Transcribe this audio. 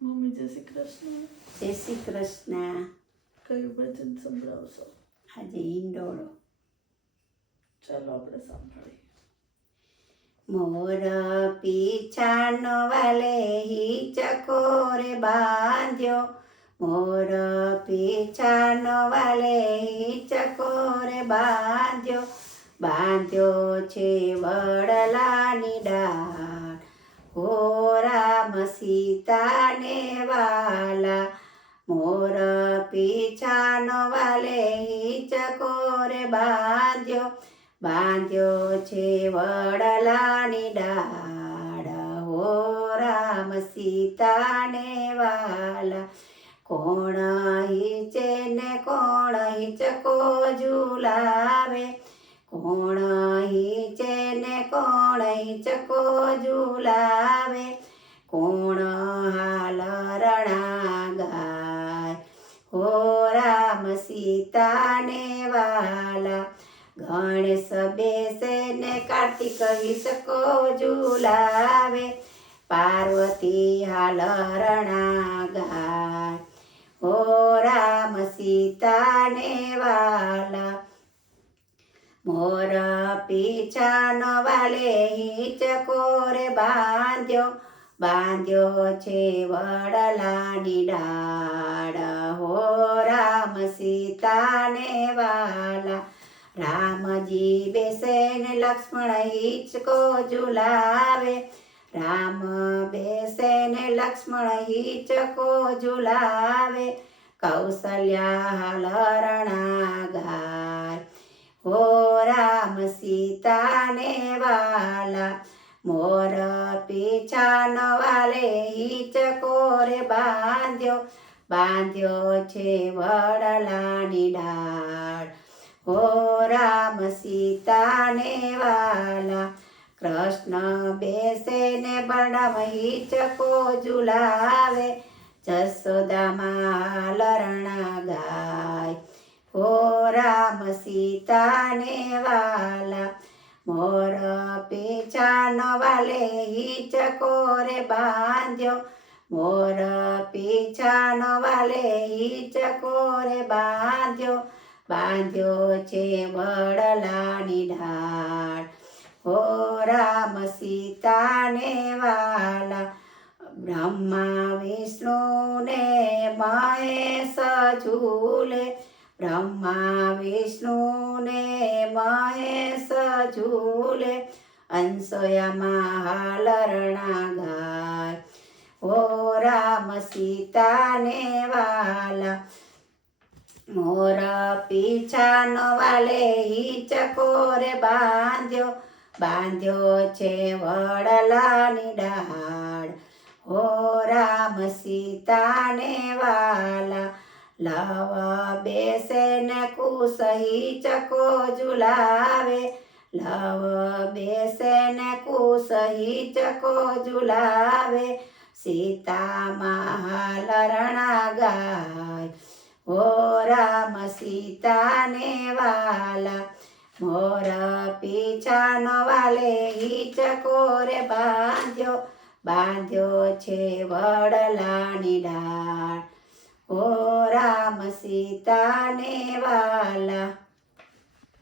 Mummy જય શ્રી કૃષ્ણ. જય શ્રી કૃષ્ણ. કયું ભજન સંભળાવશો? આજે ઈંડોળો. ચાલો આપણે સાંભળીએ. મોર પીછાનો વાલે હિચકોરે બાંધ્યો, મોર પીછાનો વાલે હિચકોરે બાંધ્યો, બાંધ્યો છે વડલાની ડાળ, હો રામ સીતાને વાલા. મોર પીછાનો વાલે હિચકોરે બાંધ્યો, બાંધ્યો છે વડલાની ડાળ, હો રામ સીતાને વાલા. કોણ હિચે ને કોણ હિચકો ઝુલાવે, કોણ હિચે ને કોણ હિચકો ઝુલાવે, કોણ હાલ રણા ગાય, હો રામ સીતાને વાલા. ગણેશ બેસે ને કાર્તિક હિચકો ઝુલાવે, પાર્વતી હાલ રણા ગાય, હો રામ સીતાને વાલા. મોર પીછાનો વાલે હિચકોરે બાંધ્યો, બાંધ્યો છે વડલાની ડાળ, હો રામ સીતાને વાલા. રામજી બેસે ને લક્ષ્મણ હિચકો ઝુલાવે, રામ બેસે ને લક્ષ્મણ હિચકો ઝુલાવે, કૌશલ્યા હાલ રણા ગાય, હો રામ સીતાને વાલા. મોર પીછાનો વાલે હિચકોરે બાંધ્યો, બાંધ્યો છે વડલાની ડાળ, હો રામ સીતાને વાલા. કૃષ્ણ બેસે ને બળરામ હિચકો ઝુલાવે, જશોદામાં લરણા ગાય, હો રામ સીતાને વાલા. મોર પીછાનો વાલે હિચકોરે બાંધ્યો, મોર પીછાનો વાલે હિચકોરે બાંધ્યો, બાંધ્યો છે વડલાની ડાળ, હો રામ સીતાને વાલા. બ્રહ્મા વિષ્ણુ ને મહેશ ઝૂલે, બ્રહ્મા વિષ્ણુ ને મહેશ ઝૂલે, અંશોયામાં હાલ રણા ગાય, હો રામ સીતાને વાલા. મોર પીછાનો વાલે હિચકોરે બાંધ્યો, બાંધ્યો છે વડલાની ડાળ, હો રામ સીતાને વાલા. લવ બેસે ને કુશ હિચકો ઝુલાવે, લવ બેસે ને કુશ હિચકો ઝુલાવે, સીતામાં હાલ રણા ગાય, હો રામ સીતાને વાલા. મોર પીછાનો વાલે હિચકોરે બાંધ્યો, બાંધ્યો છે વડલાની ડાળ, હો રામ સીતાને વાલા.